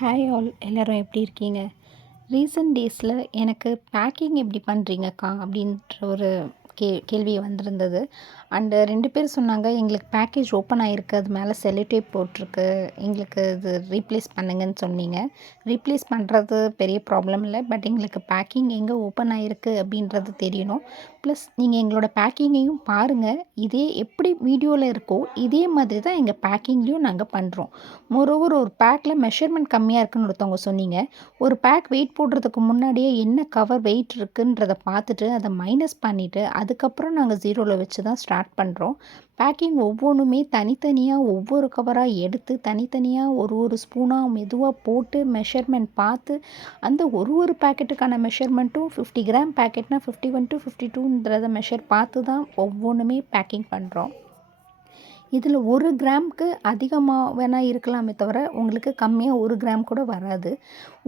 Hi all எல்லோரும் எப்படி இருக்கீங்க? ரீசெண்ட் டேஸில் எனக்கு பேக்கிங் எப்படி பண்ணுறீங்கக்கா அப்படின்ற ஒரு கேள்வி வந்திருந்தது. அண்டு 2 பேர் சொன்னாங்க, எங்களுக்கு பேக்கேஜ் ஓப்பன் ஆகிருக்கு, அது மேலே செல்லோ டேப் போட்டிருக்கு, எங்களுக்கு இது ரீப்ளேஸ் பண்ணுங்கன்னு சொன்னீங்க. ரீப்ளேஸ் பண்ணுறது பெரிய ப்ராப்ளம் இல்லை, பட் எங்களுக்கு பேக்கிங் எங்கே ஓப்பன் ஆகிருக்கு அப்படின்றது தெரியணும். ப்ளஸ் நீங்கள் எங்களோட பேக்கிங்கையும் பாருங்கள், இதே எப்படி வீடியோவில் இருக்கோ இதே மாதிரி தான் எங்கள் பேக்கிங்லேயும் நாங்கள் பண்ணுறோம். மோரோவர் ஒரு பேக்கில் மெஷர்மெண்ட் கம்மியாக இருக்குன்னு ஒருத்தவங்க சொன்னீங்க. ஒரு பேக் வெயிட் போடுறதுக்கு முன்னாடியே என்ன கவர் வெயிட் இருக்குன்றத பார்த்துட்டு அதை மைனஸ் பண்ணிவிட்டு அதுக்கப்புறம் நாங்கள் ஜீரோவில் வச்சு தான் ஸ்டார்ட் பண்ணுறோம். பேக்கிங் ஒவ்வொன்றுமே தனித்தனியாக ஒவ்வொரு கவராக எடுத்து தனித்தனியாக ஒரு ஸ்பூனாக மெதுவாக போட்டு மெஷர்மெண்ட் பார்த்து அந்த ஒரு பேக்கெட்டுக்கான மெஷர்மெண்ட்டும் 50 கிராம் பேக்கெட்னா 51 to 52ன்றதை மெஷர் பார்த்து தான் ஒவ்வொன்றுமே பேக்கிங் பண்ணுறோம். இதில் 1 கிராமுக்கு அதிகமாக வேணால் இருக்கலாமே தவிர உங்களுக்கு கம்மியாக 1 கிராம் கூட வராது.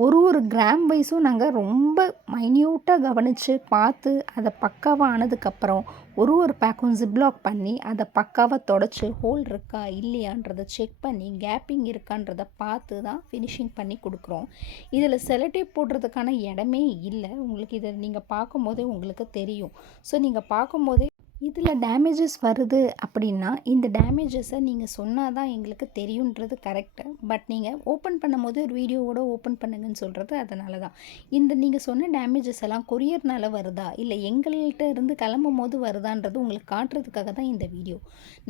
ஒரு கிராம் வைஸும் நாங்கள் ரொம்ப மைன்யூட்டாக கவனித்து பார்த்து அதை பக்காவாக ஆனதுக்கப்புறம் ஒரு பேக்கும் ஜிப்லாக் பண்ணி அதை பக்காவாக தொடச்சி ஹோல் இருக்கா இல்லையான்றதை செக் பண்ணி கேப்பிங் இருக்கான்றதை பார்த்து தான் ஃபினிஷிங் பண்ணி கொடுக்குறோம். இதில் செலோடேப் போடுறதுக்கான இடமே இல்லை. உங்களுக்கு இதை நீங்கள் பார்க்கும்போதே உங்களுக்கு தெரியும். ஸோ நீங்கள் பார்க்கும்போதே இதில் டேமேஜஸ் வருது அப்படின்னா இந்த டேமேஜஸை நீங்கள் சொன்னால் தான் எங்களுக்கு தெரியுன்றது கரெக்டு. பட் நீங்கள் ஓப்பன் பண்ணும்போது ஒரு வீடியோவோட ஓப்பன் பண்ணுங்கன்னு சொல்கிறது அதனால தான். இந்த நீங்கள் சொன்ன டேமேஜஸ் எல்லாம் கொரியர்னால் வருதா இல்லை எங்கள்கிட்ட இருந்து கிளம்பும் போது வருதான்றது உங்களுக்கு காட்டுறதுக்காக தான் இந்த வீடியோ.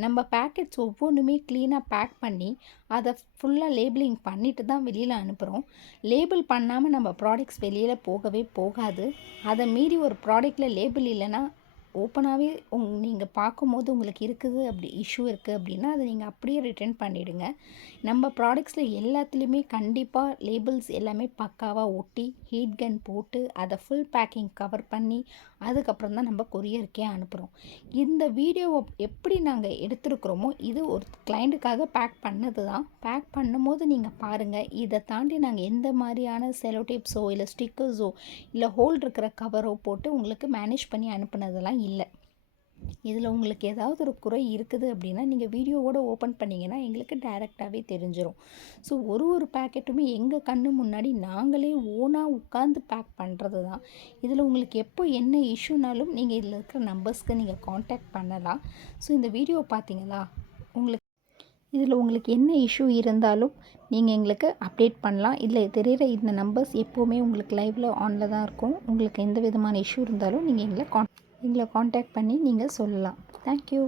நம்ம பேக்கெட்ஸ் ஒவ்வொன்றுமே க்ளீனாக பேக் பண்ணி அதை ஃபுல்லாக லேபிளிங் பண்ணிட்டு தான் வெளியில் அனுப்புகிறோம். லேபிள் பண்ணாமல் நம்ம ப்ராடக்ட்ஸ் வெளியில் போகவே போகாது. அதை மீறி ஒரு ப்ராடக்டில் லேபிள் இல்லைன்னா ஓப்பனாகவே நீங்கள் பார்க்கும்போது உங்களுக்கு இருக்குது அப்படி இஷ்யூ இருக்குது அப்படின்னா அதை நீங்கள் அப்படியே ரிட்டர்ன் பண்ணிவிடுங்க. நம்ம ப்ராடக்ட்ஸில் எல்லாத்துலேயுமே கண்டிப்பாக லேபிள்ஸ் எல்லாமே பக்காவாக ஒட்டி ஹீட் கன் போட்டு அதை ஃபுல் பேக்கிங் கவர் பண்ணி அதுக்கப்புறம் தான் நம்ம கொரியருக்கே அனுப்புகிறோம். இந்த வீடியோவை எப்படி நாங்கள் எடுத்துருக்குறோமோ இது ஒரு கிளைண்ட்டுக்காக பேக் பண்ணது தான். பேக் பண்ணும்போது நீங்கள் பாருங்கள், இதை தாண்டி நாங்கள் எந்த மாதிரியான செலோ டேப்ஸோ இல்லை ஸ்டிக்கர்ஸோ இல்லை ஹோல் இருக்கிற கவரோ போட்டு உங்களுக்கு மேனேஜ் பண்ணி அனுப்புனதெல்லாம் இல்லை. இதில் உங்களுக்கு ஏதாவது ஒரு குறை இருக்குது அப்படின்னா நீங்கள் வீடியோவோட ஓப்பன் பண்ணிங்கன்னா எங்களுக்கு டைரெக்டாகவே தெரிஞ்சிடும். ஸோ ஒரு பேக்கெட்டுமே எங்கள் கண்ணு முன்னாடி நாங்களே ஓனாக உட்காந்து பேக் பண்ணுறது தான். இதில் உங்களுக்கு எப்போ என்ன இஷ்யூனாலும் நீங்கள் இதில் இருக்கிற நம்பர்ஸ்க்கு நீங்கள் காண்டாக்ட் பண்ணலாம். ஸோ இந்த வீடியோ பார்த்தீங்களா, இதில் உங்களுக்கு என்ன இஷ்யூ இருந்தாலும் நீங்கள் எங்களுக்கு அப்டேட் பண்ணலாம். இதில் தெரிகிற இந்த நம்பர்ஸ் எப்போவுமே உங்களுக்கு லைவில் ஆனில் தான் இருக்கும். உங்களுக்கு எந்த விதமான இஷ்யூ இருந்தாலும் நீங்கள் எங்களை காண்டாக்ட் பண்ணி நீங்கள் சொல்லலாம். தேங்க்யூ.